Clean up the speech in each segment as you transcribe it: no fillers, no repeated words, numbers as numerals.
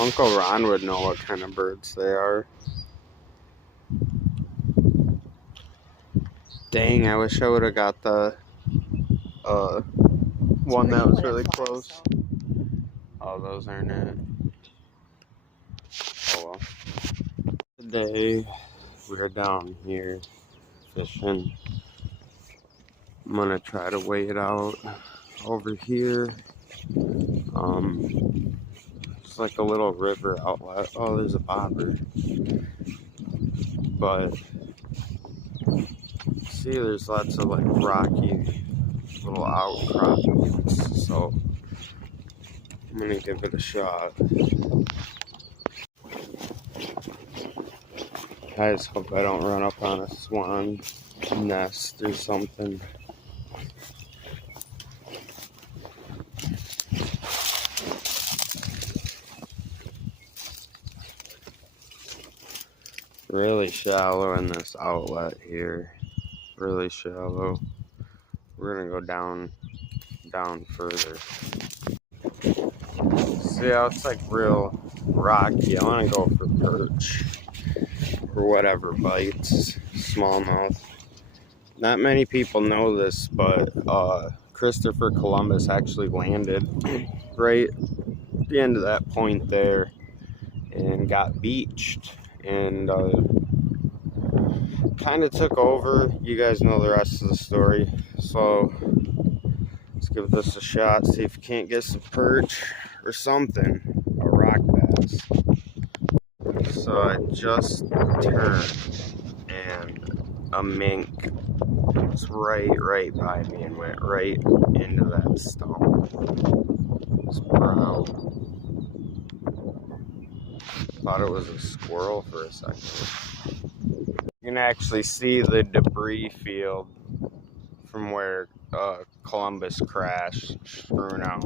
Uncle Ron would know what kind of birds they are. Dang, I wish I would have got the one that was really close. Oh, those aren't it. Oh well. Today we're down here fishing. I'm gonna try to weigh it out over here. It's like a little river outlet. Oh, there's a bobber. But see, there's lots of like rocky little outcrops, so I'm gonna give it a shot. I just hope I don't run up on a swan nest or something. Really shallow in this outlet here. Really shallow. We're gonna go down further. See how it's like real rocky. I wanna go for perch or whatever bites. Smallmouth. Not many people know this, but Christopher Columbus actually landed right at the end of that point there and got beached and kind of took over. You guys know the rest of the story, so let's give this a shot, see if we can't get some perch or something, a rock bass. So I just turned and a mink was right by me and went right into that stump. It's brown. Thought it was a squirrel for a second. You can actually see the debris field from where Columbus crashed strewn out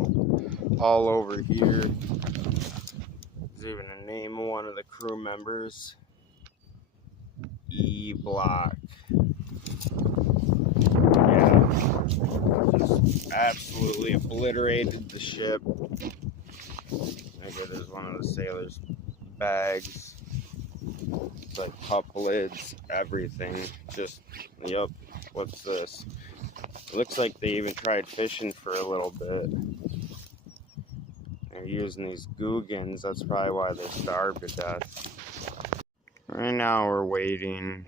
all over here. There's even a name of one of the crew members, E Block. Yeah, just absolutely obliterated the ship. Maybe there's one of the sailors' bags. It's like pup lids, everything. Just, yep, what's this? It looks like they even tried fishing for a little bit. They're using these googans, that's probably why they starved to death. Right now we're waiting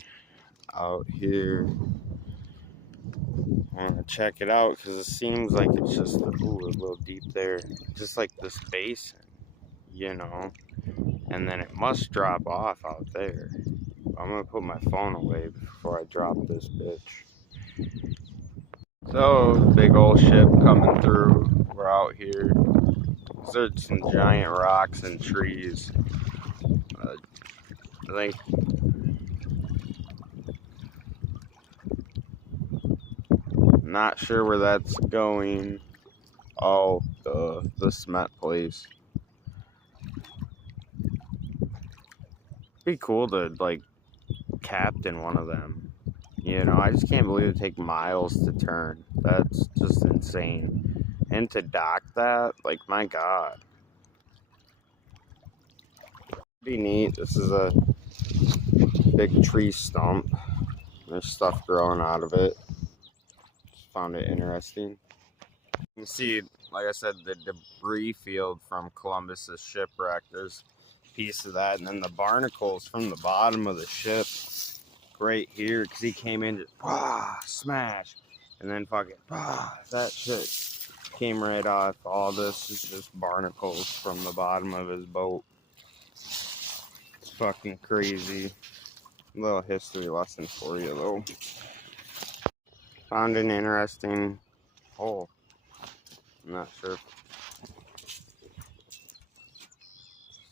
out here. I want to check it out because it seems like it's just a little deep there. Just like this basin, you know. And then it must drop off out there. I'm going to put my phone away before I drop this bitch. So, big old ship coming through. We're out here. There's some giant rocks and trees. I think not sure where that's going. Oh, the cement place. Be cool to like captain one of them. You know, I just can't believe it take miles to turn. That's just insane. And to dock that, like, my God. Pretty neat. This is a big tree stump. There's stuff growing out of it. Just found it interesting. You can see, like I said, the debris field from Columbus's shipwreck. There's a piece of that. And then the barnacles from the bottom of the ship right here, because he came in just smash, and then fucking that shit came right off. All this is just barnacles from the bottom of his boat. It's fucking crazy. A little history lesson for you though. Found an interesting hole. I'm not sure.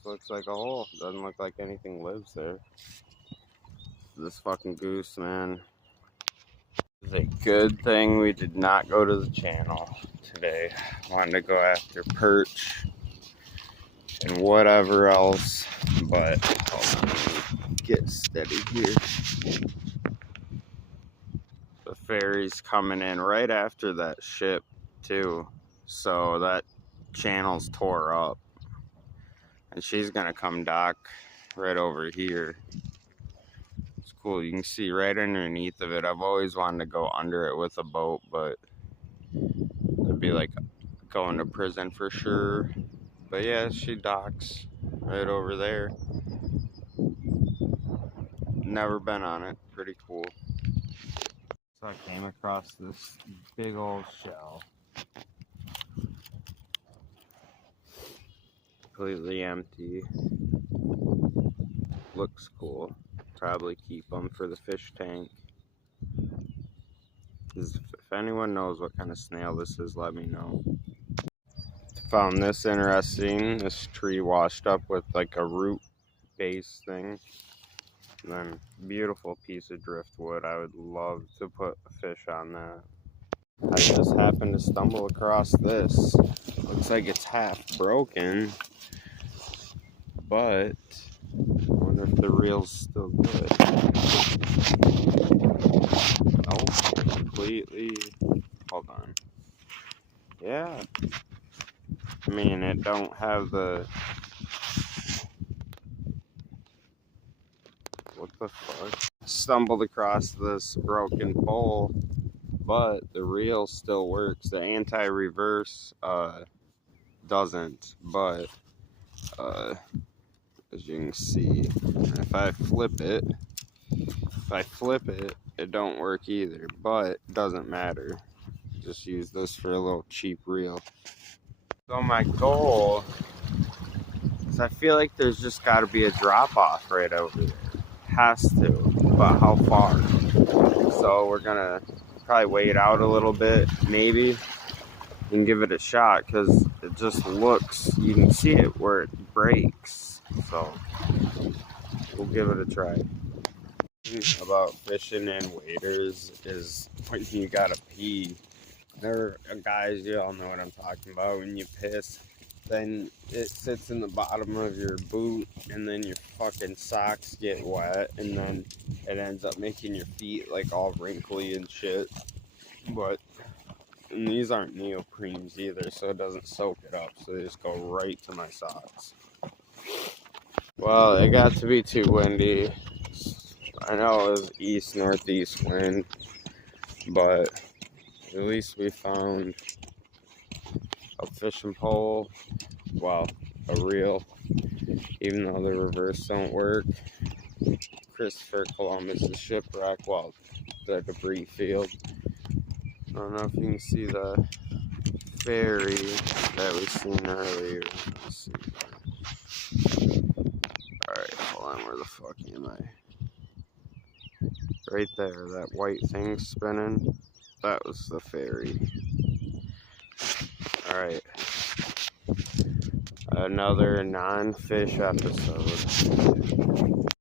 Looks like a hole. Doesn't look like anything lives there. This fucking goose, man. It's a good thing we did not go to the channel today. Wanted to go after perch and whatever else, but hold on, get steady here. The ferry's coming in right after that ship too, so that channel's tore up. And she's gonna come dock right over here. It's cool, you can see right underneath of it. I've always wanted to go under it with a boat, but it'd be like going to prison for sure. But yeah, she docks right over there. Never been on it. Pretty cool. So I came across this big old shell. Completely empty. Looks cool. Probably keep them for the fish tank. If anyone knows what kind of snail this is, let me know. Found this interesting. This tree washed up with like a root base thing. And then beautiful piece of driftwood. I would love to put a fish on that. I just happened to stumble across this. Looks like it's half broken, but I wonder if the reel's still good. Oh, completely. Hold on. Yeah. I mean, it don't have the. What the fuck? Stumbled across this broken pole, but the reel still works. The anti-reverse doesn't, but as you can see, if I flip it, it don't work either, but it doesn't matter. Just use this for a little cheap reel. So my goal is, I feel like there's just got to be a drop off right over there. Has to, but how far? So we're gonna probably wait out a little bit, maybe, and give it a shot, because it just looks, you can see it where it breaks. So we'll give it a try. About fishing in waders is when you gotta pee. There, guys, you all know what I'm talking about. When you piss, then it sits in the bottom of your boot, and then your fucking socks get wet, and then it ends up making your feet like all wrinkly and shit. And these aren't neoprenes either, so it doesn't soak it up, so they just go right to my socks. Well, it got to be too windy. I know it was east-northeast wind, but at least we found a fishing pole, well, a reel, even though the reverse don't work. Christopher Columbus' shipwreck, well, the debris field. I don't know if you can see the ferry that we seen earlier. Let's see. Alright, hold on, where the fuck am I? Right there, that white thing spinning, that was the ferry. Alright. Another non-fish episode.